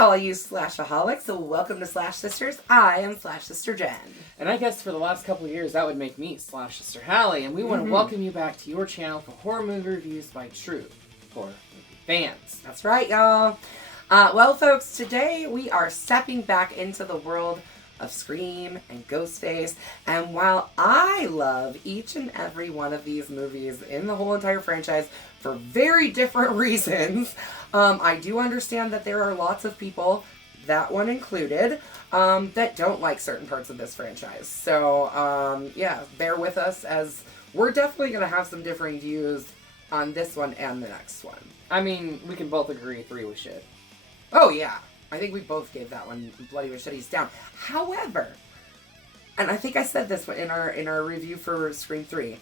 all you Slashaholics, so welcome to Slash Sisters. I am Slash Sister Jen. And I guess for the last couple of years, that would make me Slash Sister Hallie, and we want to welcome you back to your channel for horror movie reviews by true horror movie fans. That's right, y'all. Well, folks, today we are stepping back into the world of Scream and Ghostface, and while I love each and every one of these movies in the whole entire franchise for very different reasons, I do understand that there are lots of people, that one included, that don't like certain parts of this franchise. So, yeah, bear with us, as we're definitely going to have some differing views on this one and the next one. I mean, we can both agree 3 was shit. Oh, yeah. I think we both gave that one bloody machetes down. However, and I think I said this in our review for Scream 3,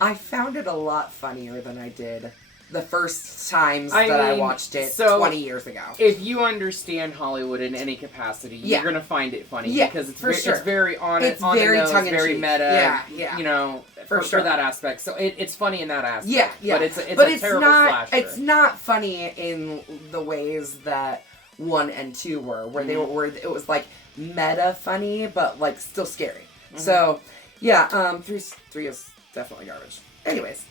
I found it a lot funnier than I did the first times that I watched it 20 years ago. If you understand Hollywood in any capacity, you're going to find it funny. Yeah, because it's it's very on it's on very the nose, tongue-in-cheek. very meta. Yeah. You know, for that aspect. So it's funny in that aspect. Yeah. But it's a terrible slasher. It's not funny in the ways that 1 and 2 were, where it was like meta funny, but like still scary. So, yeah, 3 is definitely garbage. Anyways.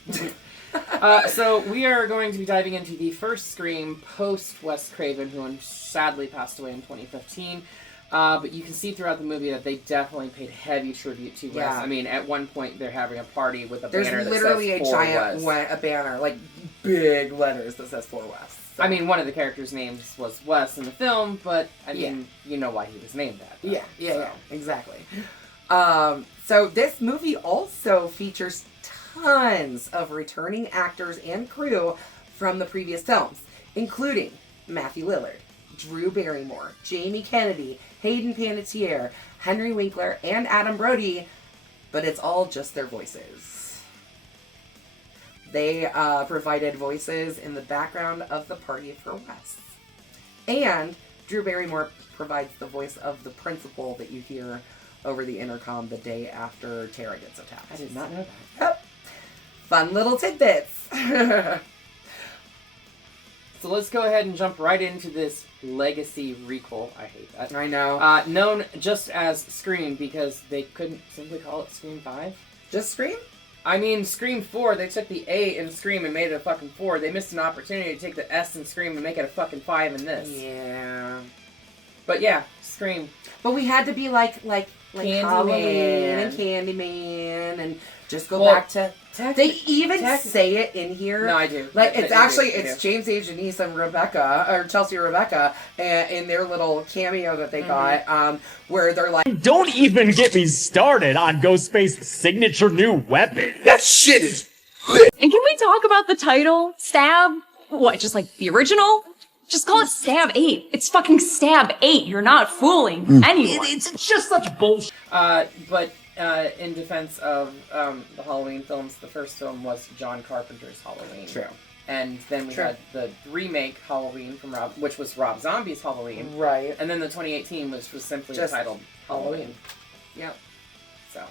So we are going to be diving into the first Scream post Wes Craven, who sadly passed away in 2015. But you can see throughout the movie that they definitely paid heavy tribute to Wes. I mean, at one point they're having a party with a banner that says There's literally a giant Wes. a banner, like big letters that says for Wes. So. I mean, one of the characters' names was Wes in the film, but I mean, you know why he was named that. Though, yeah, exactly. So this movie also features tons of returning actors and crew from the previous films, including Matthew Lillard, Drew Barrymore, Jamie Kennedy, Hayden Panettiere, Henry Winkler, and Adam Brody, but it's all just their voices. They provided voices in the background of the party for Wes. And Drew Barrymore provides the voice of the principal that you hear over the intercom the day after Tara gets attacked. I did not know that. Yep. Fun little tidbits. So let's go ahead and jump right into this legacy requel. I hate that. I know. Known just as Scream, because they couldn't simply call it Scream 5. Just Scream? I mean, Scream 4, they took the A in Scream and made it a fucking 4. They missed an opportunity to take the S in Scream and make it a fucking 5 in this. Yeah. But yeah, Scream. But we had to be like Halloween and Candyman and just go back to... They even say it in here. No, I do. Like, it's James A. Janisse and Rebecca, or Chelsea Rebecca, in their little cameo that they got, where they're like... Don't even get me started on Ghostface's signature new weapon. That shit is lit. And can we talk about the title? Stab? What, just like the original? Just call it Stab 8. It's fucking Stab 8. You're not fooling anyone. It's just such bullshit. But in defense of the Halloween films, the first film was John Carpenter's Halloween. True. And then we had the remake Halloween from which was Rob Zombie's Halloween. Right. And then the 2018 was simply just titled Halloween. Yep. So.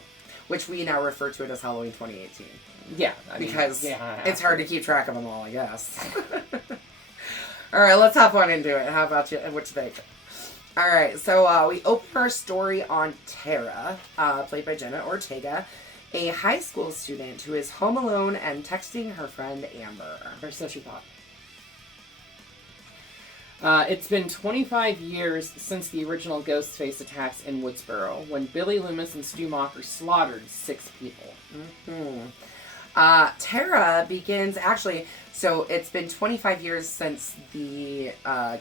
Which we now refer to it as Halloween 2018. Yeah. I mean, because it's hard to keep track of them all, I guess. Alright, let's hop on into it. How about you? What you think? Alright, so we open our story on Tara, played by Jenna Ortega, a high school student who is home alone and texting her friend Amber. Or so she thought. It's been 25 years since the original Ghostface attacks in Woodsboro, when Billy Loomis and Stu Mocker slaughtered 6 people. Tara begins, so it's been 25 years since the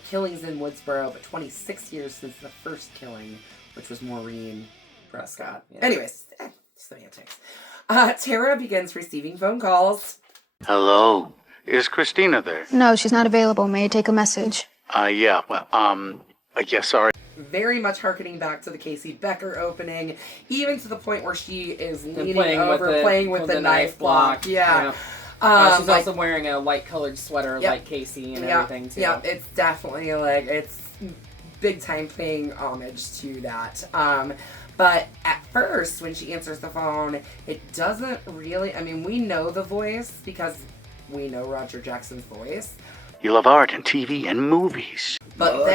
killings in Woodsboro, but 26 years since the first killing, which was Maureen Prescott. Yeah. Anyways, semantics. Tara begins receiving phone calls. Hello. Is Christina there? No, she's not available. May I take a message? Yeah, sorry. Very much harkening back to the Casey Becker opening, even to the point where she is leaning playing over, playing with the knife block. Yeah. She's also wearing a light-colored sweater like Casey and everything, too. Yeah, it's definitely, it's big time paying homage to that. But at first, when she answers the phone, it doesn't really, we know the voice because we know Roger Jackson's voice. You love art and TV and movies. But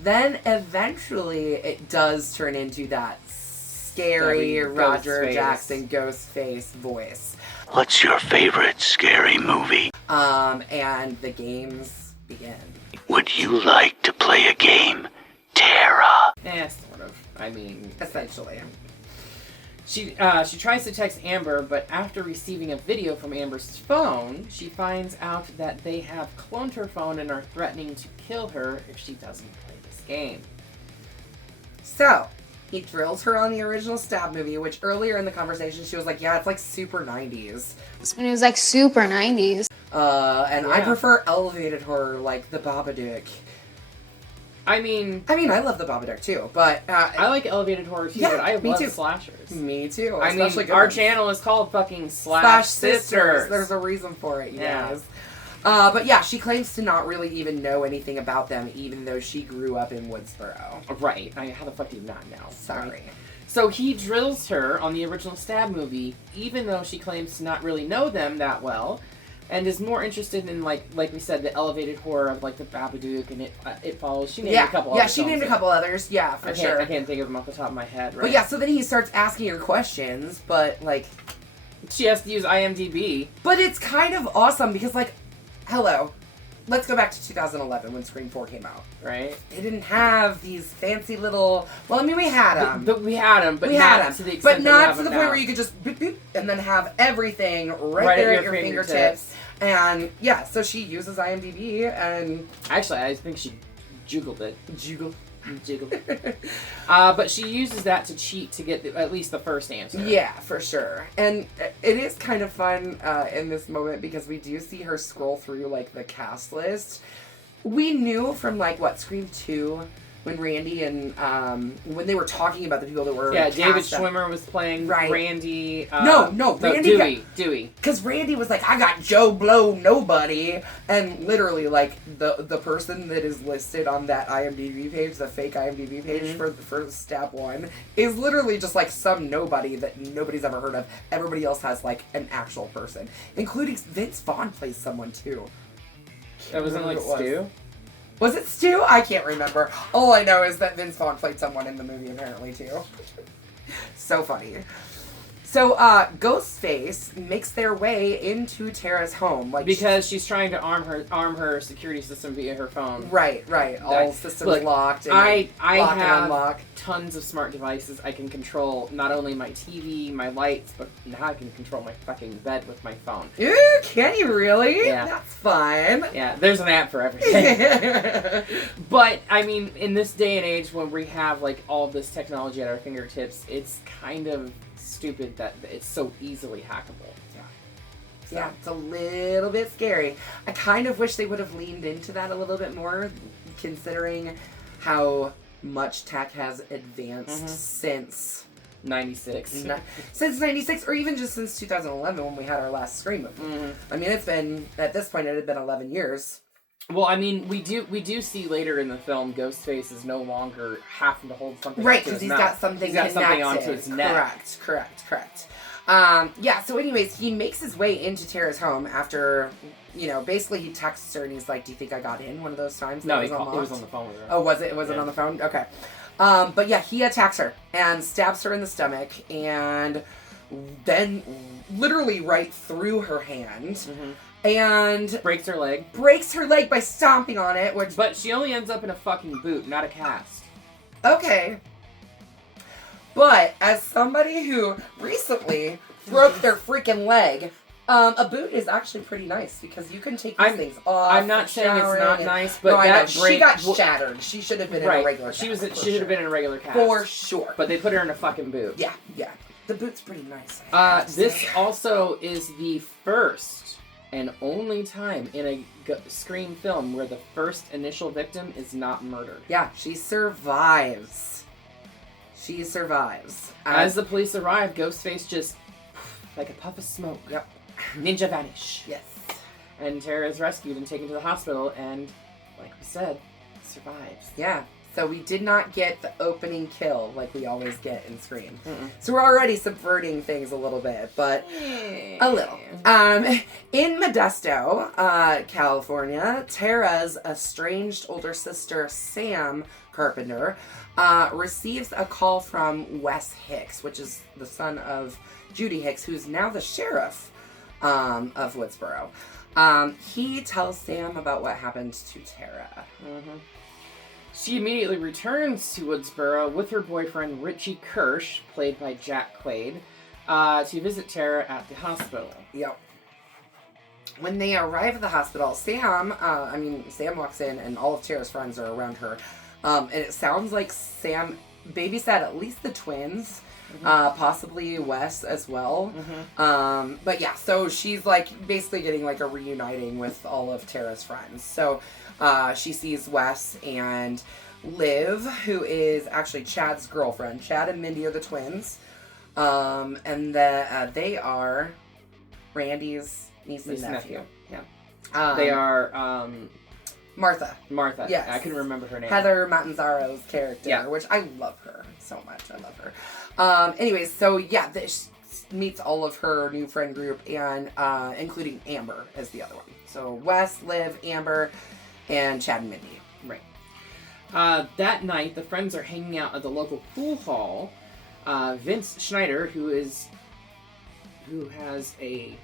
then eventually it does turn into that scary Roger Ghostface. Jackson Ghostface voice. What's your favorite scary movie? And the games begin. Would you like to play a game, Tara? Sort of. I mean, Essentially. she tries to text Amber, but after receiving a video from Amber's phone, she finds out that they have cloned her phone and are threatening to kill her if she doesn't play this game. So, he drills her on the original Stab movie, which earlier in the conversation she was like, yeah, it's like super 90s. When it was like super 90s. And I Yeah. prefer elevated horror like the Babadook. I mean, I love the Babadook too, but... I like elevated horror too, Yeah, but I me love too. slashers. Me too. I mean, especially good our ones. channel is called fucking Slash Sisters. Sisters. There's a reason for it, you Yeah. guys. But yeah, she claims to not really even know anything about them, even though she grew up in Woodsboro. Right. How the fuck do you not know? Sorry. Right? So he drills her on the original Stab movie, even though she claims to not really know them that well, and is more interested in like we said, the elevated horror of like the Babadook and it follows. She named a couple. Yeah, other she named films a couple others. Yeah, for sure. I can't think of them off the top of my head. Right. But yeah, so then he starts asking her questions, but like, she has to use IMDb. but it's kind of awesome because like, hello, let's go back to 2011 when Scream 4 came out. Right. They didn't have these fancy little. Well, I mean, we had them. But we had them, but we not had them, to the extent but that we not have to the them point now. where you could just boop, boop, and then have everything right Right there at at your your fingertips. fingertips. And yeah, so she uses IMDb and Actually, I think she juggled it. jiggle. Jiggle. But she uses that to cheat to get at least the first answer. Yeah, for sure. And it is kind of fun in this moment because we do see her scroll through like the cast list. We knew from like what Scream 2 when Randy and when they were talking about the people that were Yeah, David cast up. Schwimmer was playing Right. Randy. No, Randy Dewey. Because Randy was like, I got Joe Blow nobody. And literally, like, the person that is listed on that IMDb page, the fake IMDb page for Stab 1, is literally just, like, some nobody that nobody's ever heard of. Everybody else has, like, an actual person. Including Vince Vaughn plays someone, too. That wasn't like Stu? Was it Stu? I can't remember. All I know is that Vince Vaughn played someone in the movie, apparently, too. So funny. So, Ghostface makes their way into Tara's home. Like Because she's trying to arm her security system via her phone. Right. All systems Look, locked and I lock and have unlock. tons of smart devices. I can control not only my TV, my lights, but now I can control my fucking bed with my phone. Ooh, can you really? Yeah. That's fun. Yeah, there's an app for everything. But, I mean, in this day and age when we have, like, all of this technology at our fingertips, it's kind of stupid that it's so easily hackable. Yeah, it's a little bit scary. I kind of wish they would have leaned into that a little bit more, considering how much tech has advanced since 96. Since 96, or even just since 2011 when we had our last Scream movie. I mean, it's been, at this point, it had been 11 years. Well, I mean, we do see later in the film Ghostface is no longer having to hold something Right, up to because his he's mouth. got something He's got something connected. onto his neck. Correct. Yeah, so anyways, he makes his way into Tara's home after, basically he texts her and he's like, do you think I got in one of those times? No, that it unlocked? was on the phone with her. Oh, was it? Was it on the phone? Okay. But yeah, he attacks her and stabs her in the stomach and then literally right through her hand and Breaks her leg. breaks her leg by stomping on it, which... But she only ends up in a fucking boot, not a cast. Okay. But as somebody who recently broke their freaking leg, a boot is actually pretty nice because you can take these things off. I'm not saying it's not nice, but no, I know. that break She got shattered. She should have been in a regular cast. She should have been in a regular cast. For sure. But they put her in a fucking boot. Yeah. The boot's pretty nice. This also is the first and only time in a Scream film where the first initial victim is not murdered. Yeah, she survives. As the police arrive, Ghostface just, like a puff of smoke. Yep. Ninja vanish. Yes. And Tara is rescued and taken to the hospital and, like we said, survives. Yeah. So we did not get the opening kill like we always get in Scream. So we're already subverting things a little bit, but a little. In Modesto, California, Tara's estranged older sister, Sam Carpenter, receives a call from Wes Hicks, which is the son of Judy Hicks, who's now the sheriff of Woodsboro. He tells Sam about what happened to Tara. She immediately returns to Woodsboro with her boyfriend Richie Kirsch, played by Jack Quaid, to visit Tara at the hospital. Yep. When they arrive at the hospital, Sam walks in and all of Tara's friends are around her. And it sounds like Sam babysat at least the twins, possibly Wes as well. But yeah, so she's like basically getting like a reuniting with all of Tara's friends. So she sees Wes and Liv, who is actually Chad's girlfriend. Chad and Mindy are the twins. And they are Randy's niece and nephew. Yeah. They are Martha. Yes. I couldn't remember her name. Heather Matanzaro's character, which I love her so much. I love her. Anyways, so yeah, this meets all of her new friend group, and including Amber as the other one. So Wes, Liv, Amber, and Chad and Mindy. Right. That night, the friends are hanging out at the local pool hall. Vince Schneider, who has a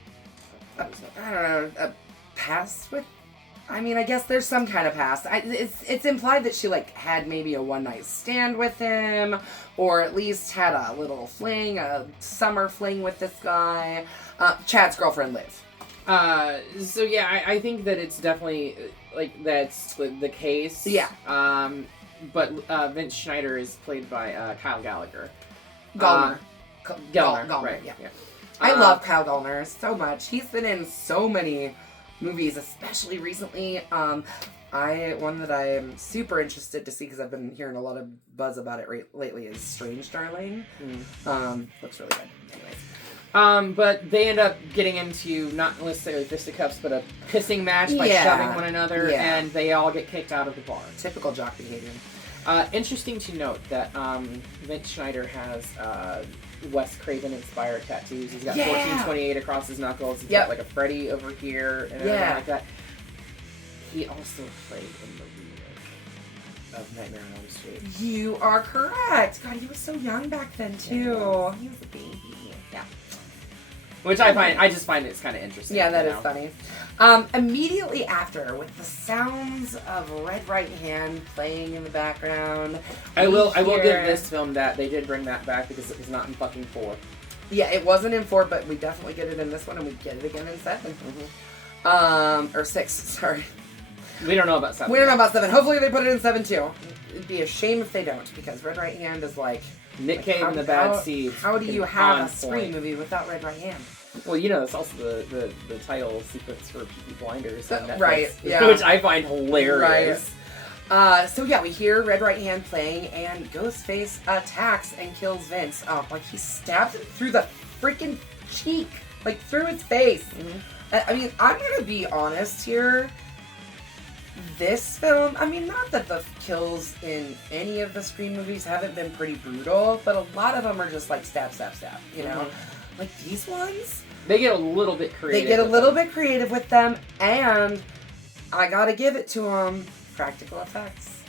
past with. I mean, I guess there's some kind of past. It's implied that she like had maybe a one-night stand with him, or at least had a little fling, a summer fling with this guy. Chad's girlfriend, Liv. So yeah, I think that it's definitely like that's the case. Yeah. But Vince Schneider is played by Kyle Gallagher. Gallner. Gallner, right? Yeah. I love Kyle Gallner so much. He's been in so many movies, especially recently. One that I am super interested to see because I've been hearing a lot of buzz about it lately is Strange Darling. Looks really good. Anyways. But they end up getting into not necessarily fisticuffs, but a pissing match by shoving one another, and they all get kicked out of the bar. Typical jock behavior. Interesting to note that Vince Schneider has Wes Craven-inspired tattoos. He's got 1428 across his knuckles. He's got like a Freddy over here and everything like that. He also played in the remake of Nightmare on Elm Street. You are correct. God, he was so young back then too. He was a baby. Yeah. Which I just find it's kind of interesting. Yeah, that is funny. Immediately after, with the sounds of Red Right Hand playing in the background, I will give this film that they did bring that back because it was not in fucking 4. Yeah, it wasn't in 4, but we definitely get it in this one, and we get it again in 7. Or 6, sorry. We don't know about 7. We don't know about 7. Hopefully they put it in 7 too. It'd be a shame if they don't, because Red Right Hand is like Nick Cave and the Bad Seed. How do you have a Scream movie without Red Right Hand? Well, you know, it's also the title sequence for Peaky Blinders on Netflix, right? Yeah, which I find hilarious. Right. So yeah, we hear Red Right Hand playing, and Ghostface attacks and kills Vince. Like he stabs him through the freaking cheek, like through his face. I mean, I'm gonna be honest here. This film, I mean, not that the kills in any of the Scream movies haven't been pretty brutal, but a lot of them are just like stab, stab, stab. You know. Like these ones, they get a little bit creative. They get a little bit creative with them, and I gotta give it to them. Practical effects,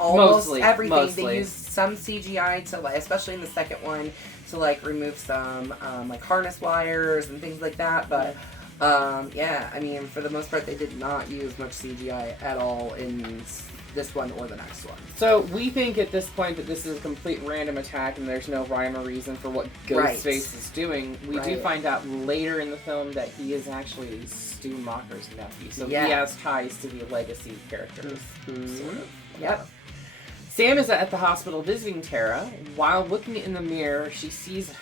almost everything. Mostly. They use some CGI to, like, especially in the second one, to like remove some like harness wires and things like that. But yeah, I mean, for the most part, they did not use much CGI at all in this one or the next one. So we think at this point that this is a complete random attack and there's no rhyme or reason for what Ghostface is doing. We do find out later in the film that he is actually Stu Macher's nephew. So he has ties to the legacy characters. Sort of. Yep. Sam is at the hospital visiting Tara. While looking in the mirror, she sees a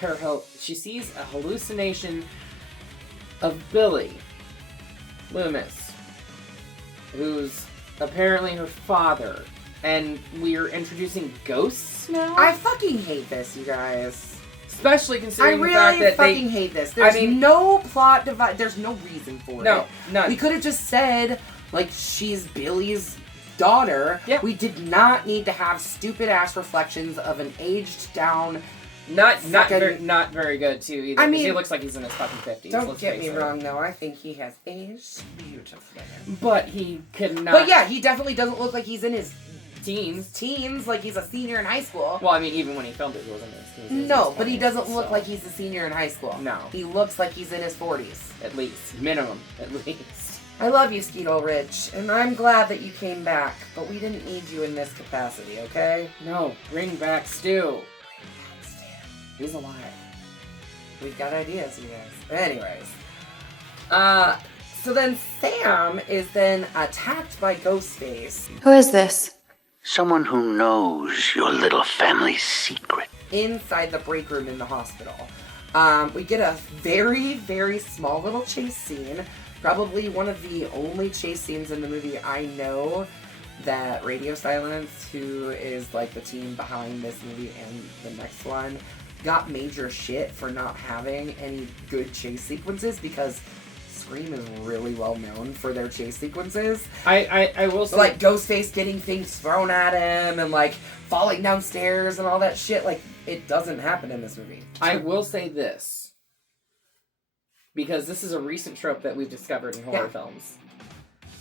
hallucination of Billy Loomis, who's apparently her father, and we're introducing ghosts now? I fucking hate this, you guys. Especially considering the fact that I fucking hate this. There's no plot device. There's no reason for it. No, none. We could have just said, like, she's Billy's daughter. Yeah. We did not need to have stupid ass reflections of an aged down. Not very good too either. I mean, he looks like he's in his fucking 50s. Don't get me wrong, though. I think he has aged beautifully. But he could not. But yeah, he definitely doesn't look like he's in his teens, like he's a senior in high school. Well, I mean, even when he filmed it, he wasn't in his teens. No, but he doesn't look like he's a senior in high school. No. He looks like he's in his 40s. At least. Minimum. At least. I love you, Skeetle Rich, and I'm glad that you came back, but we didn't need you in this capacity, okay? No, bring back Stu. He's alive. We've got ideas, you guys. Anyways. So then Sam is then attacked by Ghostface. Who is this? Someone who knows your little family's secret. Inside the break room in the hospital. We get a very, very small little chase scene. Probably one of the only chase scenes in the movie I know that Radio Silence, who is like the team behind this movie and the next one, got major shit for not having any good chase sequences because Scream is really well known for their chase sequences. I will say, like Ghostface getting things thrown at him and like falling downstairs and all that shit. Like, it doesn't happen in this movie. I will say this, because this is a recent trope that we've discovered in horror films.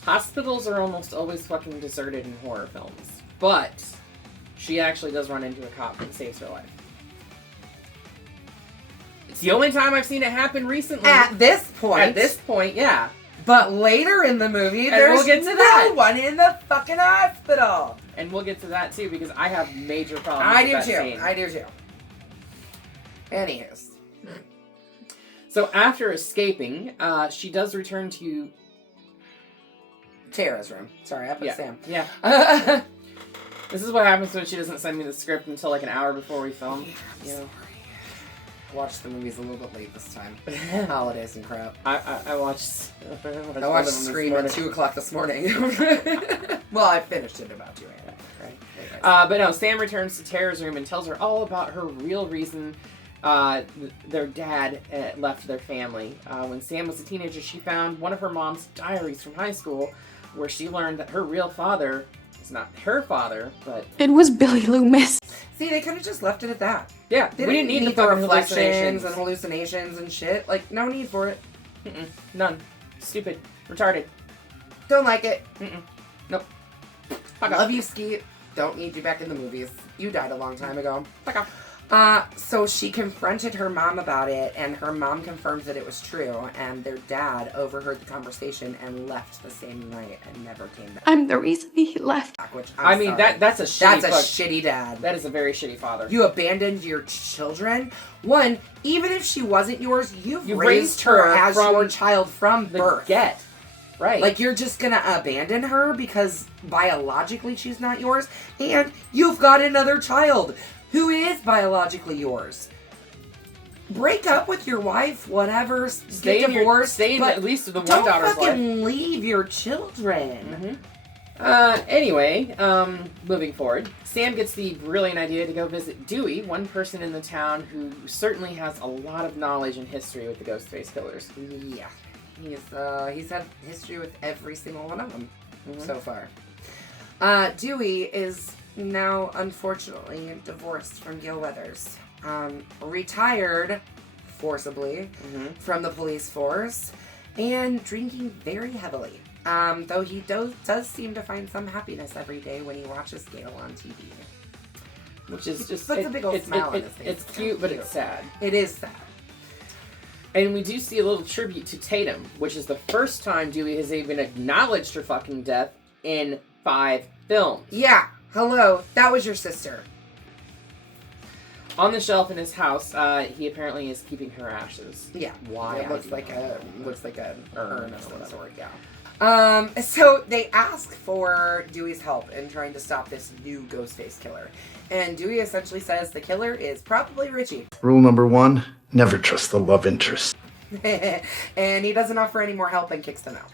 Hospitals are almost always fucking deserted in horror films, but she actually does run into a cop and saves her life. It's the only time I've seen it happen recently. At this point, yeah. But later in the movie, And there's we'll get to no that. one in the fucking hospital. And we'll get to that too, because I have major problems with that scene. I do too. Anyways. So after escaping, she does return to Tara's room. Sorry, I put Sam. Yeah. This is what happens when she doesn't send me the script until like an hour before we film. You know? I watched the movies a little bit late this time. Holidays and crap. I watched I watched Scream at 2 o'clock this morning. Well, I finished it about 2 a.m. Right? But no, Sam returns to Tara's room and tells her all about her real reason their dad left their family. When Sam was a teenager, she found one of her mom's diaries from high school where she learned that her real father is not her father, but... It was Billy Loomis. See, they could have just left it at that. Yeah, They we didn't didn't need the fucking reflections and hallucinations and shit. Like, no need for it. None. Stupid. Retarded. Don't like it. Nope. I love you, Skeet. Don't need you back in the movies. You died a long time ago. Fuck off. So she confronted her mom about it, and her mom confirms that it was true, and their dad overheard the conversation and left the same night and never came back. I'm the reason he left. Which I mean, sorry. that's a shitty That's a shitty dad. That is a very shitty father. You abandoned your children. One, even if she wasn't yours, you raised her her as from your child from birth. Right. Like, you're just gonna abandon her because biologically she's not yours, and you've got another child who is biologically yours. Break up with your wife, whatever, get divorced, stay in but at least the one don't daughter's life. fucking leave your children. Anyway, moving forward, Sam gets the brilliant idea to go visit Dewey, one person in the town who certainly has a lot of knowledge and history with the Ghostface killers. Yeah. He's had history with every single one of them so far. Dewey is now, unfortunately, divorced from Gil Weathers. Retired, forcibly, from the police force, and drinking very heavily. Though he does seem to find some happiness every day when he watches Gale on TV. Which is just... Puts a big old smile on his face. It's cute, but it's sad. It is sad. And we do see a little tribute to Tatum, which is the first time Dewey has even acknowledged her fucking death in 5 films. Yeah. Hello. That was your sister. On the shelf in his house, he apparently is keeping her ashes. Yeah. Why? It looks like a urn or of some whatever. sort. Yeah. So they ask for Dewey's help in trying to stop this new Ghostface killer. And Dewey essentially says the killer is probably Richie. Rule number 1, never trust the love interest. And he doesn't offer any more help and kicks them out.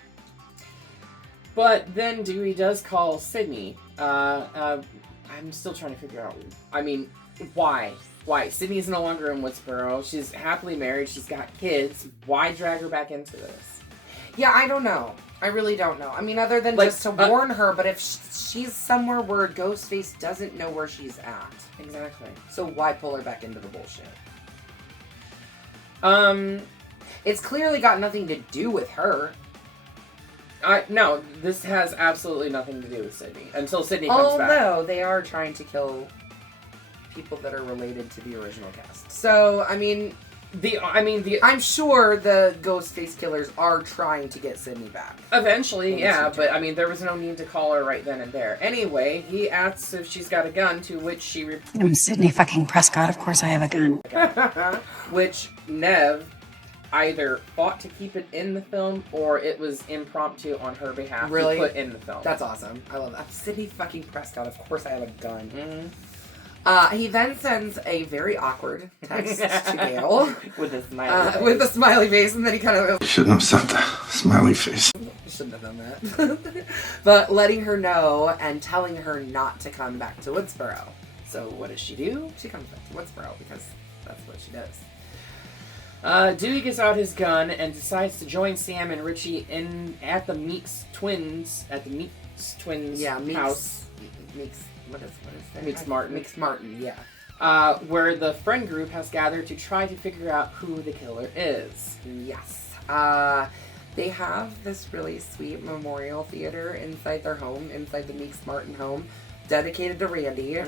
But then Dewey does call Sydney. I'm still trying to figure out, I mean, why? Why? Sydney's no longer in Woodsboro. She's happily married. She's got kids. Why drag her back into this? Yeah, I don't know. I really don't know. I mean, other than Like, just to warn her, but if she's somewhere where Ghostface doesn't know where she's at. Exactly. So why pull her back into the bullshit? It's clearly got nothing to do with her. No, this has absolutely nothing to do with Sydney until Sydney comes back. Although they are trying to kill people that are related to the original cast. So, I mean, I'm sure the Ghostface killers are trying to get Sydney back. Eventually, yeah, but I mean, there was no need to call her right then and there. Anyway, he asks if she's got a gun, to which she I'm Sydney fucking Prescott. Of course I have a gun. which Nev either fought to keep it in the film or it was impromptu on her behalf Really? to put in the film. That's awesome. I love that. I'm Sydney fucking Prescott. Of course I have a gun. Mm-hmm. He then sends a very awkward text to Gail. With a smiley face. With a smiley face, and then he kind of... Shouldn't have sent the smiley face. Shouldn't have done that. But letting her know and telling her not to come back to Woodsboro. So what does she do? She comes back to Woodsboro because that's what she does. Dewey gets out his gun and decides to join Sam and Richie at the Meeks twins house. Meeks. What is that? Meeks Martin. Meeks Martin. Yeah. Where the friend group has gathered to try to figure out who the killer is. Yes. They have this really sweet memorial theater inside their home, inside the Meeks Martin home, dedicated to Randy,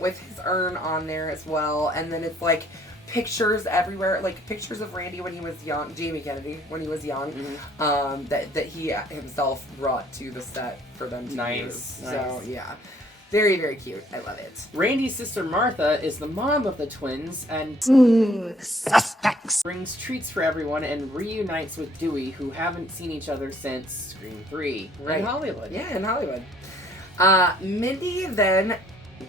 with his urn on there as well. And then it's like pictures everywhere, like pictures of Randy when he was young, Jamie Kennedy when he was young, that he himself brought to the set for them to use. So yeah, very, very cute. I love it. Randy's sister Martha is the mom of the twins and Suspects. brings treats for everyone and reunites with Dewey, who haven't seen each other since Scream 3 in Hollywood. Yeah, in Hollywood. Mindy then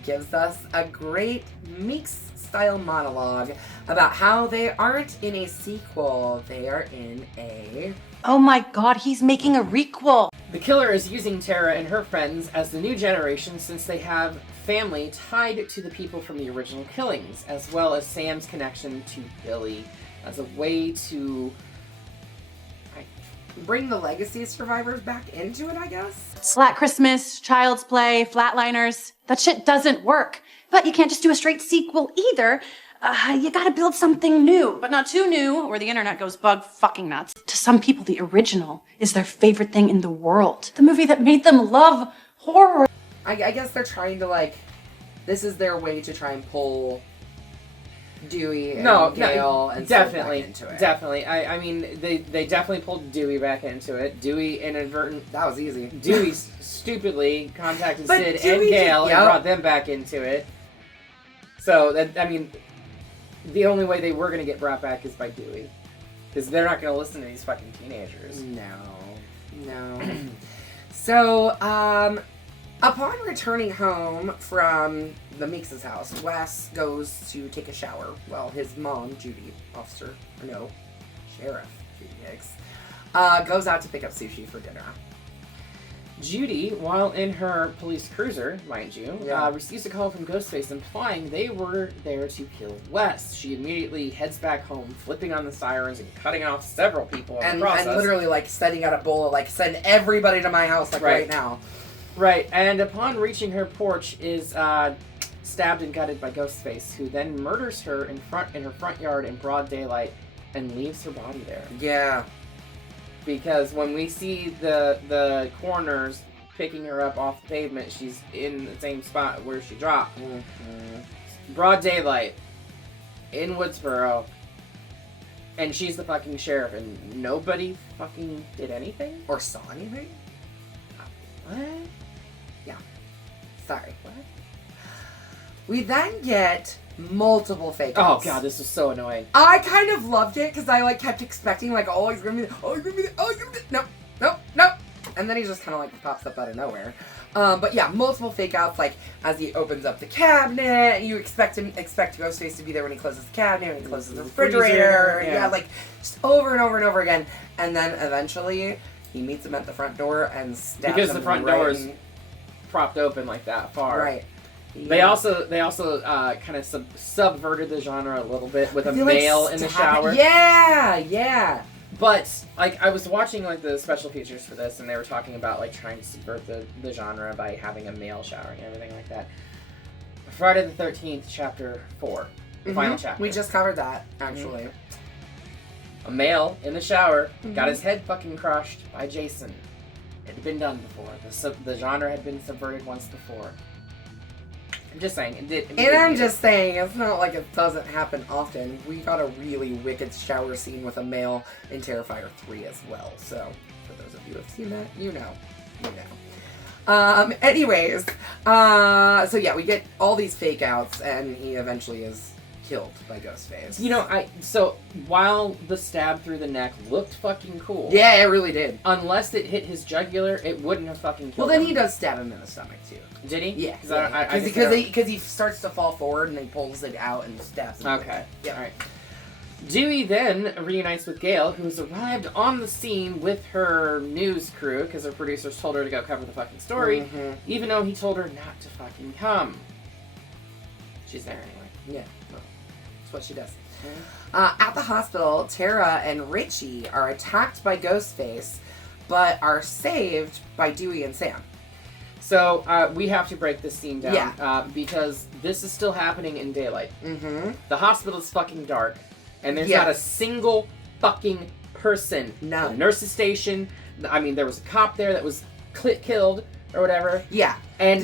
gives us a great Meeks-style monologue about how they aren't in a sequel, they are in a... Oh my god, he's making a requel. The killer is using Tara and her friends as the new generation since they have family tied to the people from the original killings, as well as Sam's connection to Billy as a way to bring the legacy survivors back into it, I guess? Slack Christmas, Child's Play, Flatliners. That shit doesn't work. But you can't just do a straight sequel either. You gotta build something new, but not too new, or the internet goes bug fucking nuts. To some people, the original is their favorite thing in the world. The movie that made them love horror. I guess they're trying to, like, this is their way to try and pull Dewey and Gail and definitely back into it. Definitely. I mean, they definitely pulled Dewey back into it. Dewey inadvertent. That was easy. Dewey stupidly contacted But Sid Dewey and Gail did- and yep. brought them back into it. So that, I mean, the only way they were going to get brought back is by Dewey, because they're not going to listen to these fucking teenagers. No. So, upon returning home from the Meeks' house, Wes goes to take a shower. Well, his mom, Sheriff Hicks, goes out to pick up sushi for dinner. Judy, while in her police cruiser, mind you, receives a call from Ghostface implying they were there to kill Wes. She immediately heads back home, flipping on the sirens and cutting off several people in the process. And literally, like, setting out a bowl of, like, send everybody to my house, like, right now. Right, and upon reaching her porch is stabbed and gutted by Ghostface, who then murders her in her front yard in broad daylight and leaves her body there. Yeah. Because when we see the coroners picking her up off the pavement, she's in the same spot where she dropped. Broad daylight in Woodsboro, and she's the fucking sheriff, and nobody fucking did anything? Or saw anything? What? Yeah. Sorry. What? We then get multiple fake outs. Oh god, this is so annoying. I kind of loved it because I like kept expecting like, oh, he's gonna be, no, and then he just kind of like pops up out of nowhere. But yeah, multiple fake outs. Like as he opens up the cabinet, you expect Ghostface to be there when he closes the cabinet, when he closes the refrigerator. Yeah, like just over and over and over again. And then eventually he meets him at the front door and stabs him. Because the front door is propped open like that far. Right. They also kind of subverted the genre a little bit with a male in the shower. Yeah. But, like, I was watching, like, the special features for this, and they were talking about, like, trying to subvert the genre by having a male showering and everything like that. Friday the 13th, Chapter 4. The final chapter. We just covered that, actually. A male in the shower got his head fucking crushed by Jason. It had been done before. The genre had been subverted once before. I'm just saying. Just saying, it's not like it doesn't happen often. We got a really wicked shower scene with a male in Terrifier 3 as well. So, for those of you who have seen that, you know. Anyways, so yeah, we get all these fake outs, and he eventually is killed by Ghostface. You know, so while the stab through the neck looked fucking cool. Yeah, it really did. Unless it hit his jugular, it wouldn't have fucking killed him. Well, then he does stab him in the stomach, too. Did he? Yeah. Because he starts to fall forward, and he pulls it out and stabs him. Okay. Yeah. All right. Dewey then reunites with Gail, who's arrived on the scene with her news crew, because her producers told her to go cover the fucking story, even though he told her not to fucking come. She's there anyway. Yeah. Well, that's what she does. At the hospital, Tara and Richie are attacked by Ghostface, but are saved by Dewey and Sam. So, we have to break this scene down. Yeah. Because this is still happening in daylight. Mm-hmm. The hospital's fucking dark. And there's not a single fucking person. No. The nurse's station. I mean, there was a cop there that was killed or whatever. Yeah. And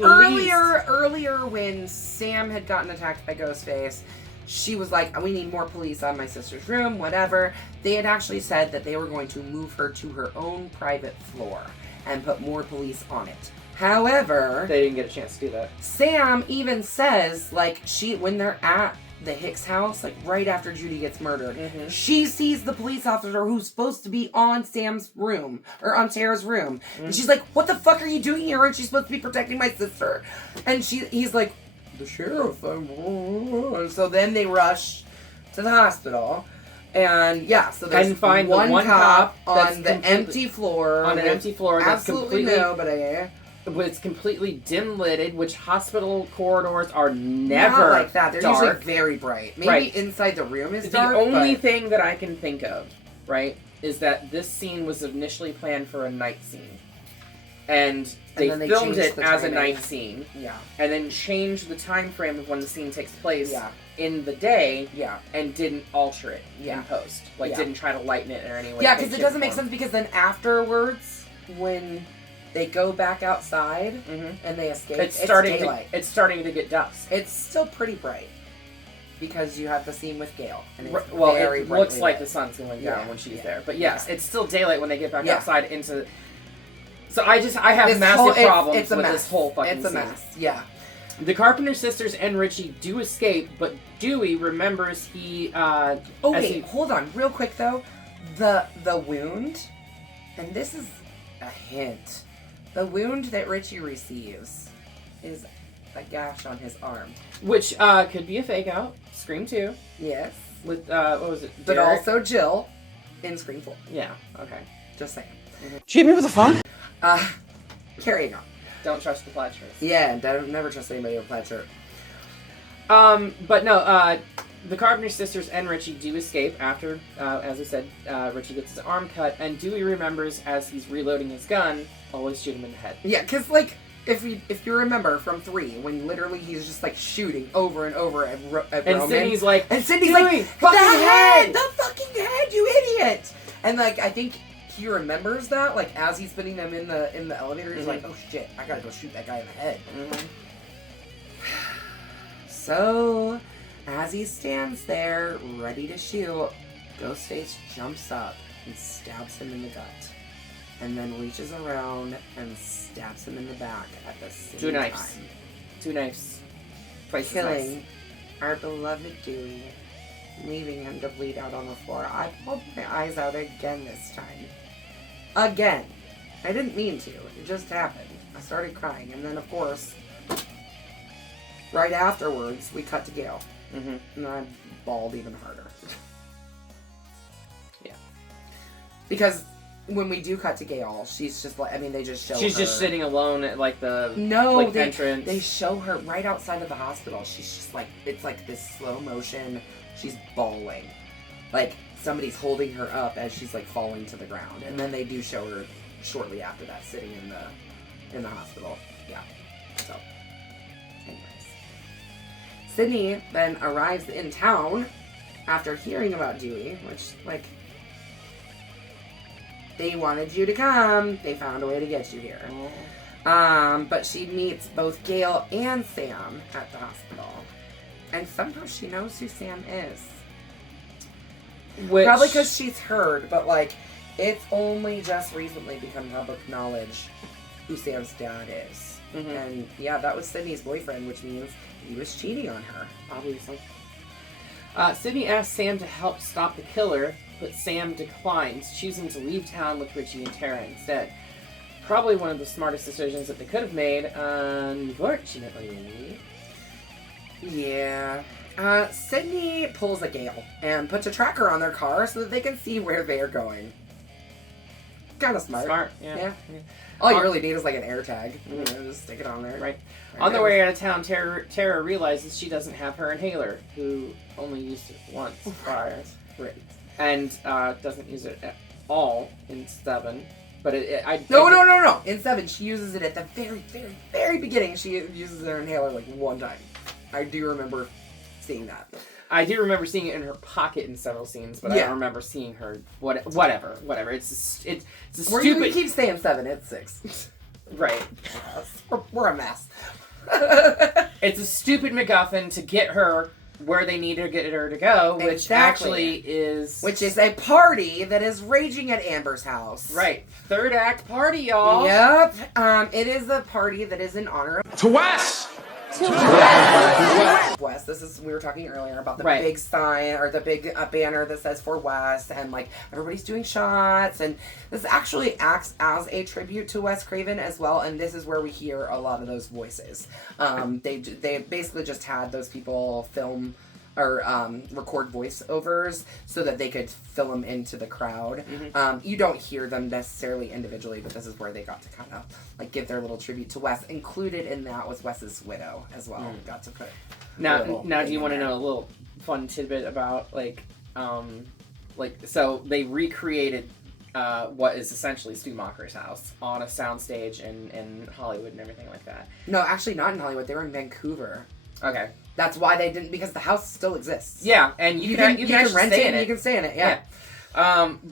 earlier when Sam had gotten attacked by Ghostface, she was like, we need more police on my sister's room, whatever. They had actually said that they were going to move her to her own private floor and put more police on it. However, they didn't get a chance to do that. Sam even says, like, when they're at the Hicks house, like right after Judy gets murdered, she sees the police officer who's supposed to be on Sam's room, or on Tara's room. And she's like, what the fuck are you doing here? And she's supposed to be protecting my sister. And he's like, the sheriff. So then they rush to the hospital. And yeah, so there's find one cop on the empty floor. On an empty floor that's absolutely completely nobody. It's completely dim lighted, which hospital corridors are never not like that. They're dark. usually very bright. Maybe inside the room is dark. The only thing that I can think of, right, is that this scene was initially planned for a night scene. And they filmed it as a night scene. Yeah. And then changed the time frame of when the scene takes place in the day. Yeah. And didn't alter it in post. Like, didn't try to lighten it in any way. Yeah, because it doesn't make sense, because then afterwards, when they go back outside and they escape, it's daylight. It's starting to get dusk. It's still pretty bright because you have the scene with Gail. And it's well, very it looks like lit. the sun's going down when she's there. But yes, it's still daylight when they get back outside into... So I have massive problems with this whole fucking scene. It's a mess, yeah. The Carpenter sisters and Richie do escape, but Dewey remembers he... hold on. Real quick, though. The wound, and this is a hint... The wound that Richie receives is a gash on his arm. Which could be a fake out. Scream 2. Yes. With, what was it? But also Jill in Scream 4. Yeah, okay. Just saying. She hit me with a phone? Carrying on. Don't trust the plaid shirts. Yeah, never trust anybody with a plaid shirt. But no, the Carpenter sisters and Richie do escape after, as I said, Richie gets his arm cut, and Dewey remembers as he's reloading his gun, always shoot him in the head. Yeah, because, like, if you remember from 3, when literally he's just, like, shooting over and over at and Roman. Sydney's like, Dewey, fucking head! The fucking head, you idiot! And, like, I think he remembers that, like, as he's putting them in the elevator, he's like, oh shit, I gotta go shoot that guy in the head. So, as he stands there, ready to shoot, Ghostface jumps up and stabs him in the gut. And then reaches around and stabs him in the back at the same time. 2 knives. Twice Killing our beloved Dewey, leaving him to bleed out on the floor. I pulled my eyes out again this time. Again. I didn't mean to. It just happened. I started crying. And then, of course, right afterwards, we cut to Gail. And I bawled even harder. Yeah. Because when we do cut to Gail, she's just like, I mean, they just show her. She's just sitting alone at, like, the entrance. They show her right outside of the hospital. She's just like, it's like this slow motion. She's bawling. Like, somebody's holding her up as she's like falling to the ground, and then they do show her shortly after that sitting in the hospital. Yeah. So, anyways, Sydney then arrives in town after hearing about Dewey, which like they wanted you to come. They found a way to get you here. But she meets both Gail and Sam at the hospital, and somehow she knows who Sam is. Probably because she's heard, but like, it's only just recently become public knowledge who Sam's dad is. Mm-hmm. And yeah, that was Sydney's boyfriend, which means he was cheating on her, obviously. Sydney asks Sam to help stop the killer, but Sam declines, choosing to leave town with Richie and Tara instead. Probably one of the smartest decisions that they could have made, unfortunately. Yeah. Sydney pulls a Gale and puts a tracker on their car so that they can see where they're going. Kind of smart. Yeah. All you really need is like an air tag. Just stick it on there. Right. On their way out of town, Tara realizes she doesn't have her inhaler, who only used it once prior. Right. And doesn't use it at all in 7. But No. In 7, she uses it at the very, very, very beginning. She uses her inhaler like one time. I do remember seeing that. I do remember seeing it in her pocket in several scenes, but I don't remember seeing her. Whatever. It's a stupid. You keep saying 7. It's 6. Right. We're a mess. It's a stupid MacGuffin to get her where they need to get her to go, which actually is... Which is a party that is raging at Amber's house. Right. Third act party, y'all. Yep. It is a party that is in honor of... To Wes! Wes. This is, we were talking earlier about the big sign, or the big banner that says for Wes, and like everybody's doing shots, and this actually acts as a tribute to Wes Craven as well, and this is where we hear a lot of those voices. They basically just had those people film or record voiceovers so that they could fill them into the crowd. Mm-hmm. You don't hear them necessarily individually, but this is where they got to kind of like give their little tribute to Wes. Included in that was Wes's widow as well. Got to put now do you want to know a little fun tidbit about so they recreated what is essentially Stu Macher's house on a soundstage in Hollywood and everything like that. No, actually not in Hollywood. They were in Vancouver. Okay. That's why they didn't, because the house still exists. Yeah, and you can rent it and you can stay in it, yeah.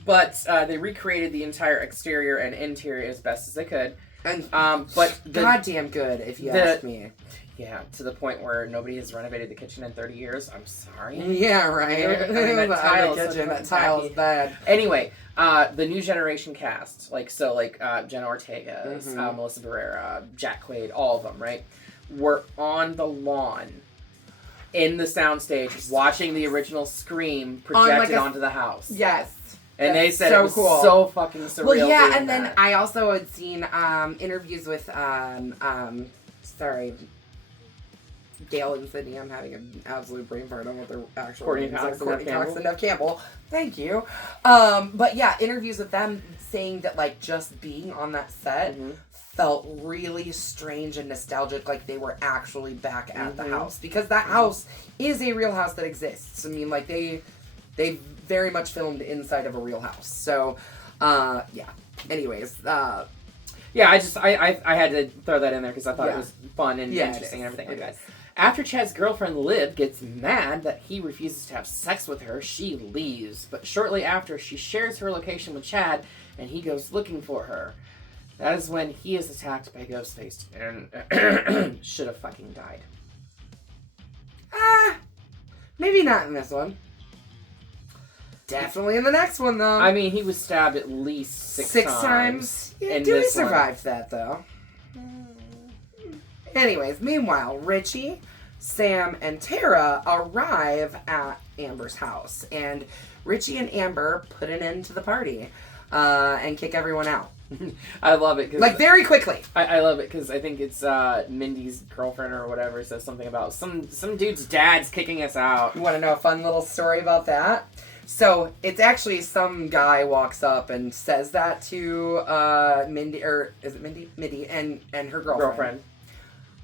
But they recreated the entire exterior and interior as best as they could. And but goddamn good, if you ask me. Yeah, to the point where nobody has renovated the kitchen in 30 years. I'm sorry. Yeah, right. I mean, that tile is bad. Anyway, the new generation cast, Jenna Ortega, Melissa Barrera, Jack Quaid, all of them, right, were on the lawn in the soundstage watching the original Scream projected onto the house. Yes. And they said it was cool. So fucking surreal. Well, yeah, and then I also had seen interviews with Gail and Sydney. I'm having an absolute brain fart on what their actual names are. Courtney Cox and Nev Campbell. Thank you. But yeah, interviews with them saying that like just being on that set felt really strange and nostalgic, like they were actually back at the house, because that house is a real house that exists. I mean, like they very much filmed inside of a real house. So, yeah. Anyways, yeah, I had to throw that in there because I thought it was fun and interesting and everything like that. After Chad's girlfriend Liv gets mad that he refuses to have sex with her, she leaves. But shortly after, she shares her location with Chad, and he goes looking for her. That is when he is attacked by Ghostface and should have fucking died. Maybe not in this one. Definitely in the next one, though. I mean, he was stabbed at least six times. Yeah, Dewey survived that, though. Anyways, meanwhile, Richie, Sam, and Tara arrive at Amber's house. And Richie and Amber put an end to the party and kick everyone out. I love it. Like, very quickly. I love it because I think it's Mindy's girlfriend or whatever says something about some dude's dad's kicking us out. You want to know a fun little story about that? So, it's actually some guy walks up and says that to Mindy, or is it Mindy? Mindy and her girlfriend.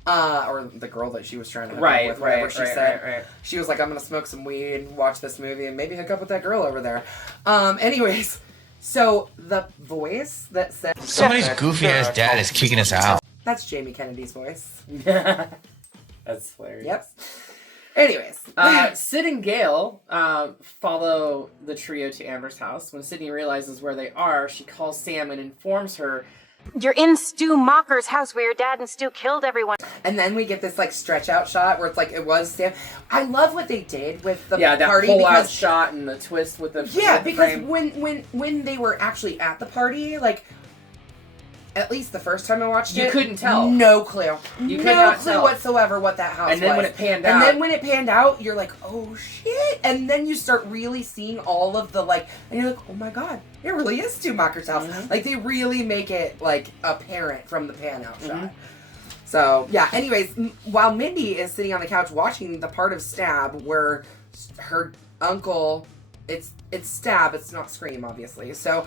Or the girl that she was trying to hook up with, whatever she said. Right. She was like, I'm going to smoke some weed, watch this movie, and maybe hook up with that girl over there. Anyways, so the voice that said... Somebody's goofy-ass dad is kicking us out. That's Jamie Kennedy's voice. That's hilarious. Yep. Anyways. Sid and Gail follow the trio to Amber's house. When Sydney realizes where they are, she calls Sam and informs her, "You're in Stu Mocker's house where your dad and Stu killed everyone." And then we get this like stretch out shot where it's like it was Sam. I love what they did with the that party pull out because shot and the twist with the because frame. when they were actually at the party, like at least the first time I watched it, you couldn't tell. No clue. You could no not clue tell whatsoever what that house and then was. when it panned out, and then when it panned out, you're like, oh shit! And then you start really seeing all of the like, and you're like, oh my god, it really is Stu Mocker's house. Mm-hmm. Like they really make it like apparent from the pan out shot. So yeah. Anyways, while Mindy is sitting on the couch watching the part of Stab where her uncle, it's Stab, it's not Scream, obviously. So,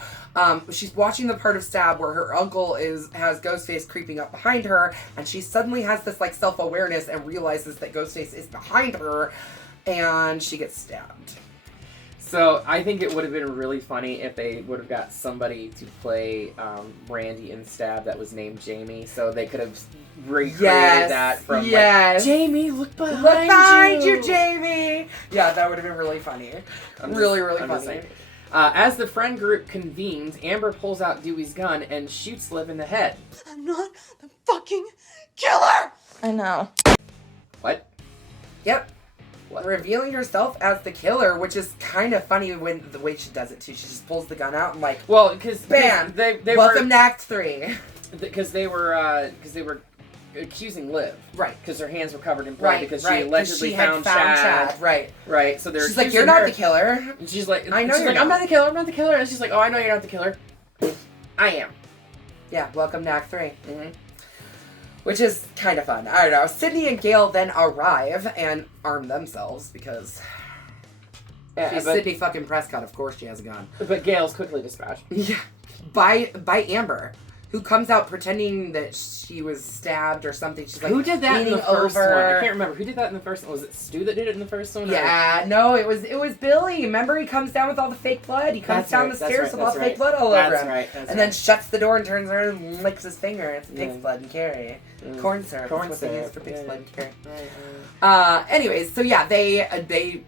she's watching the part of Stab where her uncle has Ghostface creeping up behind her, and she suddenly has this like self-awareness and realizes that Ghostface is behind her, and she gets stabbed. So I think it would have been really funny if they would have got somebody to play Randy in Stab that was named Jamie, so they could have recreated that from like, Jamie, look behind you, Jamie. Yeah, that would have been really funny. Really funny. As the friend group convenes, Amber pulls out Dewey's gun and shoots Liv in the head. I'm not the fucking killer! I know. What? Yep. Revealing herself as the killer, which is kind of funny when the way she does it too. She just pulls the gun out and like, well, because bam, they welcome to Act 3. Because they were accusing Liv, right? Because her hands were covered in blood because she allegedly she found Chad. Right. So they're she's like, you're not the killer. And she's like, I know you're like, not. I'm not the killer. I'm not the killer. And she's like, oh, I know you're not the killer. I am. Yeah. Welcome to Act 3. Mm-hmm. Which is kind of fun. I don't know. Sydney and Gail then arrive and arm themselves because she's Sydney fucking Prescott. Of course she has a gun. But Gail's quickly dispatched. Yeah. By Amber, who comes out pretending that she was stabbed or something. She's like, who did that in the first one? I can't remember. Who did that in the first one? Was it Stu that did it in the first one? Yeah. No, it was Billy. Remember, he comes down with all the fake blood. He comes down the stairs with all the fake blood all over him. And then shuts the door and turns around and licks his finger. It's pig's blood and carry. Corn syrup. That's what they use for pig's blood and carry. Anyways, so yeah, they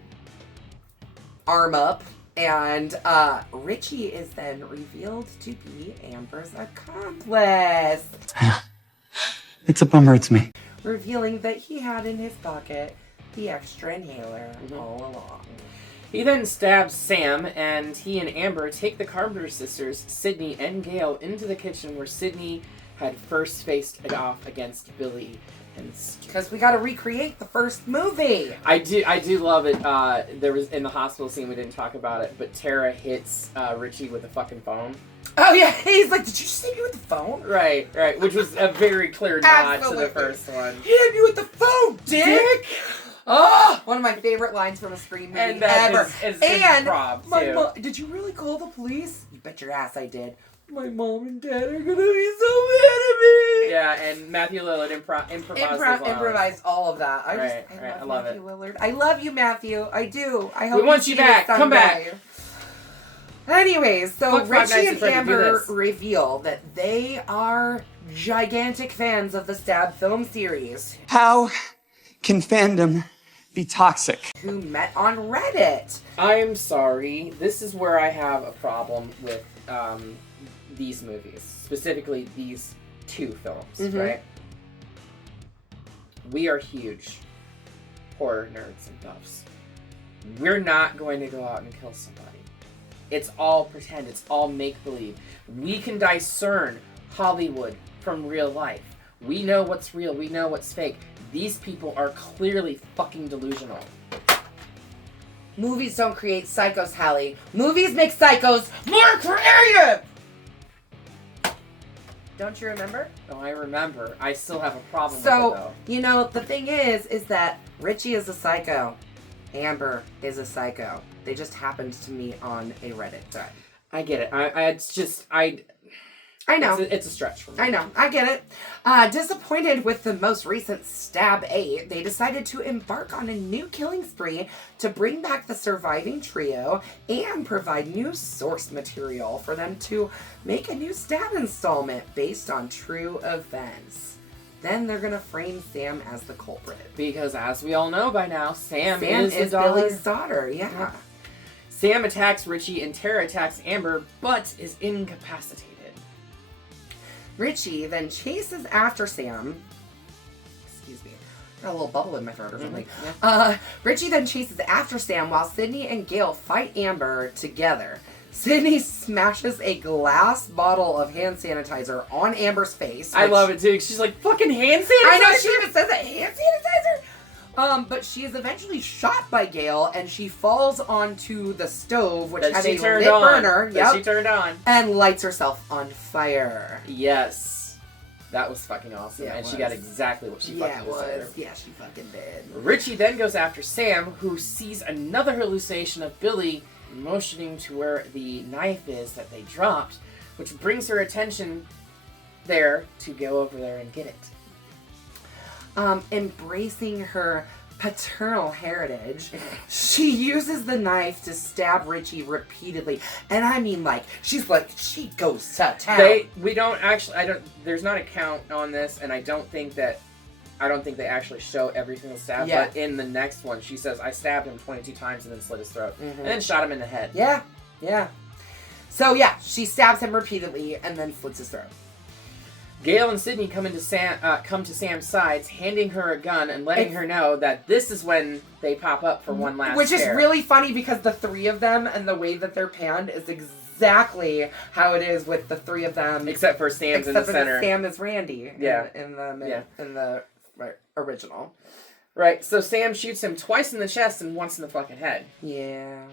arm up. And Richie is then revealed to be Amber's accomplice. It's a bummer it's me. Revealing that he had in his pocket the extra inhaler all along. He then stabs Sam, and he and Amber take the Carpenter sisters, Sydney and Gail, into the kitchen where Sydney had first faced it off against Billy. Because we got to recreate the first movie. I do love it. There was in the hospital scene, we didn't talk about it, but Tara hits Richie with a fucking phone. Oh yeah, he's like, "Did you just hit me with the phone?" Right, which was a very clear nod to the first one. He hit me with the phone, dick. Oh, one of my favorite lines from a Scream movie and that ever. Is and improv, my too. mom, did you really call the police? You bet your ass I did. My mom and dad are gonna be so mad at me. Yeah, and Matthew Lillard improvised all of that. I love Matthew Lillard. I love you, Matthew. I do. I hope we want you back. Come back. Anyways, so Richie and Amber reveal reveal that they are gigantic fans of the Stab film series. How can fandom be toxic? Who met on Reddit. I'm sorry. This is where I have a problem with these movies, specifically these two films, right? We are huge horror nerds and buffs. We're not going to go out and kill somebody. It's all pretend. It's all make-believe. We can discern Hollywood from real life. We know what's real. We know what's fake. These people are clearly fucking delusional. Movies don't create psychos, Hallie. Movies make psychos more creative! Don't you remember? Oh, I remember. I still have a problem with it, though. You know, the thing is that Richie is a psycho. Amber is a psycho. They just happened to meet on a Reddit thread. I get it. I know. It's a stretch for me. I know. I get it. Disappointed with the most recent Stab 8, they decided to embark on a new killing spree to bring back the surviving trio and provide new source material for them to make a new Stab installment based on true events. Then they're going to frame Sam as the culprit. Because as we all know by now, Sam is Billy's daughter. Yeah. Sam attacks Richie and Tara attacks Amber, but is incapacitated. Richie then chases after Sam. Excuse me. Got a little bubble in my throat or something. Yeah. Richie then chases after Sam while Sydney and Gail fight Amber together. Sydney smashes a glass bottle of hand sanitizer on Amber's face. I love it too. She's like, fucking hand sanitizer? I know, she even says that, hand sanitizer? But she is eventually shot by Gail, and she falls onto the stove, which had a lit burner. That she turned on. And lights herself on fire. Yes. That was fucking awesome. Yeah, and she got exactly what she fucking deserved. Yeah, she fucking did. Richie then goes after Sam, who sees another hallucination of Billy motioning to where the knife is that they dropped, which brings her attention there to go over there and get it. Embracing her paternal heritage, she uses the knife to stab Richie repeatedly. And I mean, like, she goes to town. There's not a count on this, and I don't think they actually show every single stab, but in the next one, she says, I stabbed him 22 times and then slit his throat, and then shot him in the head. Yeah. So, she stabs him repeatedly and then slits his throat. Gail and Sydney come to Sam's sides, handing her a gun and letting her know that this is when they pop up for one last Which scare. is really funny because the three of them and the way that they're panned is exactly how it is with the three of them. Except for Sam's in the center. Sam is Randy in the original. Right, so Sam shoots him twice in the chest and once in the fucking head. Yeah.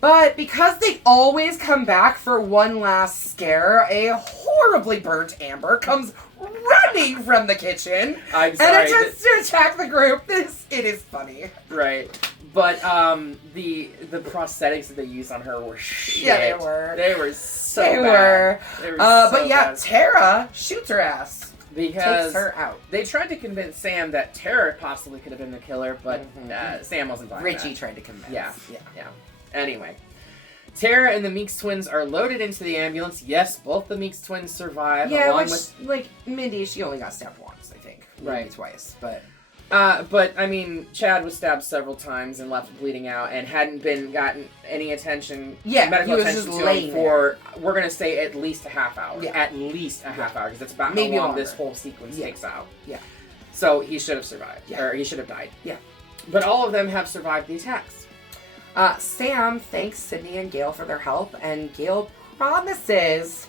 But because they always come back for one last scare, a horribly burnt Amber comes running from the kitchen. I'm sorry. And attempts to attack the group. It is funny. Right. But the prosthetics that they used on her were shit. Yeah, they were. They were so bad. They were but bad. Tara shoots her ass. Because takes her out. They tried to convince Sam that Tara possibly could have been the killer, but Sam wasn't buying Richie tried to convince. Yeah. Anyway, Tara and the Meeks twins are loaded into the ambulance. Yes, both the Meeks twins survive. Yeah, along which, with like, Mindy, she only got stabbed once, I think. Right. Maybe twice, but... But, I mean, Chad was stabbed several times and left bleeding out and hadn't gotten any attention, medical attention to him for, we're going to say, at least a half hour. Yeah. At least a half hour, because that's about maybe how long longer. this whole sequence takes out. Yeah. So he should have survived. Or he should have died. Yeah. But all of them have survived the attacks. Sam thanks Sydney and Gail for their help, and Gail promises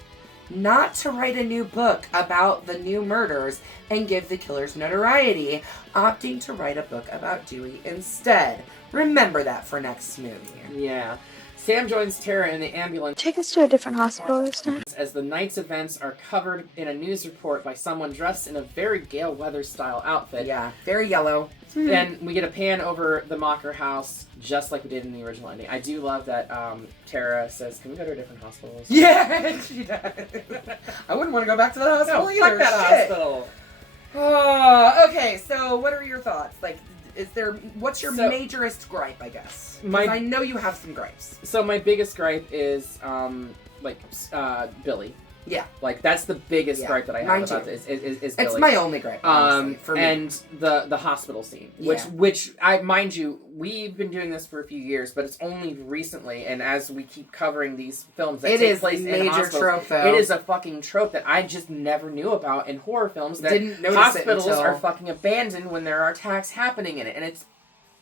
not to write a new book about the new murders and give the killers notoriety, opting to write a book about Dewey instead. Remember that for next movie. Yeah. Sam joins Tara in the ambulance. Take us to a different hospital this time. As the night's events are covered in a news report by someone dressed in a very Gale Weathers style outfit. Yeah, very yellow. Then we get a pan over the Mocker house, just like we did in the original ending. I do love that Tara says, can we go to a different hospital? Yeah, she does. I wouldn't want to go back to that hospital either. Fuck that hospital. Okay, so what are your thoughts? Like, what's your majorest gripe, I guess? Because I know you have some gripes. So my biggest gripe is, Billy. Yeah. Like, that's the biggest gripe that I have about this, is Billy. It's my only gripe, honestly, for me. And the hospital scene, which mind you, we've been doing this for a few years, but it's only recently, and as we keep covering these films that take place in hospitals, trope, though. it is a fucking trope that I just never knew about in horror films, that Didn't notice hospitals it until... are fucking abandoned when there are attacks happening in it, and it's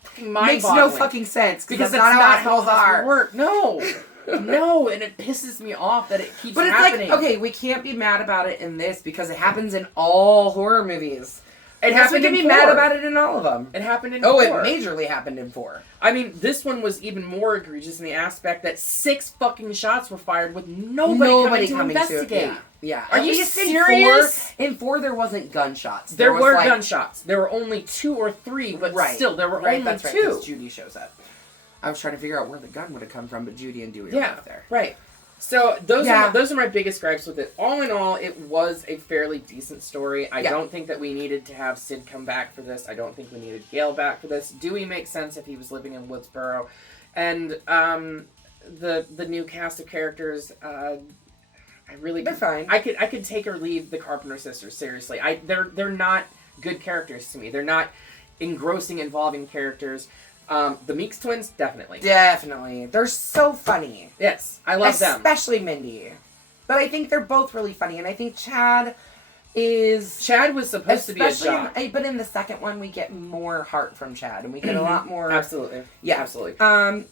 fucking mind-boggling. Makes no fucking sense, because that's not how hospitals work. No! No, and it pisses me off that it keeps happening. But it's like, okay, we can't be mad about it in this because it happens in all horror movies. We can be mad about it in all of them. It happened in 4. Oh, it majorly happened in 4. I mean, this one was even more egregious in the aspect that 6 fucking shots were fired with nobody coming to investigate. Yeah. Are you serious? In 4, there wasn't gunshots. There were gunshots. There were only 2 or 3, but still, there were only 2. That's right, Judy shows up. I was trying to figure out where the gun would have come from, but Judy and Dewey are both there. Right. So those are my biggest gripes with it. All in all, it was a fairly decent story. I don't think that we needed to have Sid come back for this. I don't think we needed Gail back for this. Dewey makes sense if he was living in Woodsboro. And the new cast of characters, they're fine. I could take or leave the Carpenter sisters, seriously. They're not good characters to me. They're not engrossing, involving characters. The Meeks twins, definitely. Definitely. They're so funny. Yes, I love them. Especially Mindy. But I think they're both really funny, and I think Chad was supposed to be a jock. But in the second one, we get more heart from Chad, and we get a lot more... Absolutely. Yeah. Absolutely.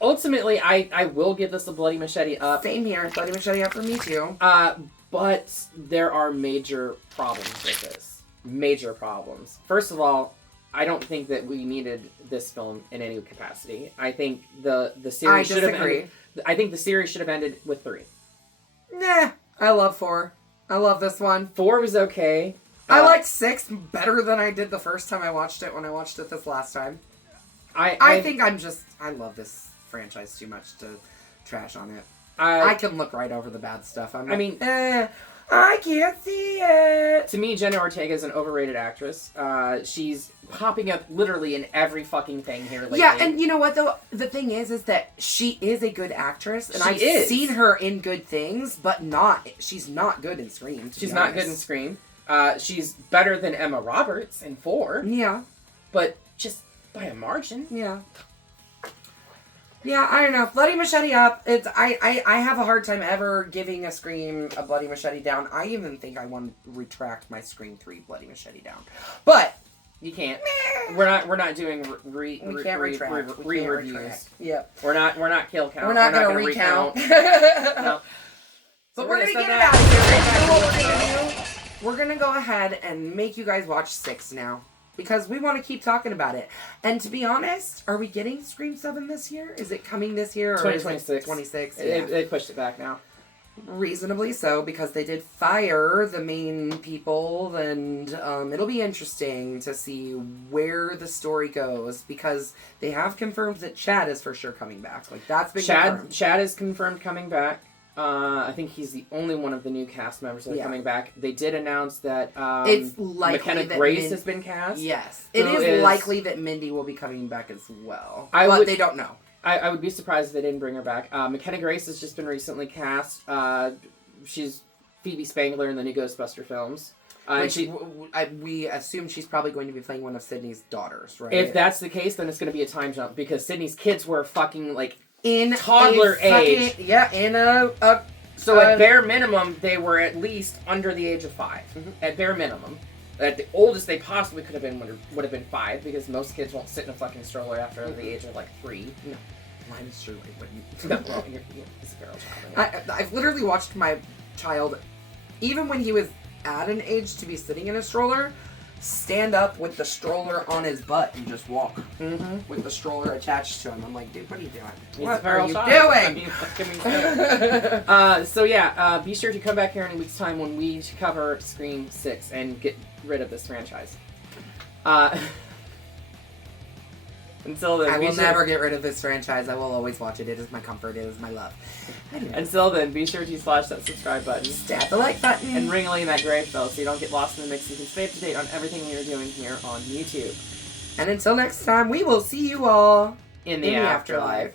Ultimately, I will give this a Bloody Machete up. Same here. Bloody Machete up for me, too. But there are major problems with this. Major problems. First of all, I don't think that we needed this film in any capacity. I think the series should have ended. I think the series should have ended with 3. Nah, I love 4. I love this one. 4 was okay. I liked 6 better than I did the first time I watched it when I watched it this last time. I think I love this franchise too much to trash on it. I can look right over the bad stuff. I can't see it. To me, Jenna Ortega is an overrated actress. She's popping up literally in every fucking thing here lately. Yeah, and you know what, though? The thing is that she is a good actress, and I've seen her in good things, but she's not good in Scream, She's not good in Scream. She's better than Emma Roberts in 4. Yeah. But just by a margin. Yeah. Yeah, I don't know. Bloody Machete up. I have a hard time ever giving a Scream a Bloody Machete down. I even think I want to retract my Scream 3 Bloody Machete down. But you can't. We're not doing re-reviews. Yep. We're not kill count. We're not gonna recount. No. So we're gonna get it out of here. You know what we're gonna do? We're gonna go ahead and make you guys watch 6 now. Because we want to keep talking about it. And to be honest, are we getting Scream 7 this year? Is it coming this year? Or 2026. Is it 26? Yeah. They pushed it back now. Reasonably so, because they did fire the main people. And it'll be interesting to see where the story goes. Because they have confirmed that Chad is for sure coming back. Like, that's been confirmed. Chad is confirmed coming back. I think he's the only one of the new cast members that are coming back. They did announce that it's likely McKenna that Grace has been cast. Yes. It is likely that Mindy will be coming back as well. But they don't know. I would be surprised if they didn't bring her back. McKenna Grace has just been recently cast. She's Phoebe Spangler in the new Ghostbuster films. We assume she's probably going to be playing one of Sydney's daughters, right? If that's the case, then it's going to be a time jump because Sydney's kids were fucking in toddler age. So at bare minimum, they were at least under the age of 5. Mm-hmm. At bare minimum. At the oldest they possibly could have been would have been 5 because most kids won't sit in a fucking stroller after the age of 3. No, mine surely wouldn't. No, well, it's a girl child. I've literally watched my child, even when he was at an age to be sitting in a stroller, stand up with the stroller on his butt and just walk with the stroller attached to him. I'm like, dude, what are you doing? What are you doing? Be sure to come back here in a week's time when we cover Scream 6 and get rid of this franchise. Until then, I will never get rid of this franchise. I will always watch it. It is my comfort. It is my love. Anyway. Until then, be sure to slash that subscribe button. Stab the like button. And ring-a-ling that gray bell so you don't get lost in the mix. You can stay up to date on everything we are doing here on YouTube. And until next time, we will see you all in the afterlife.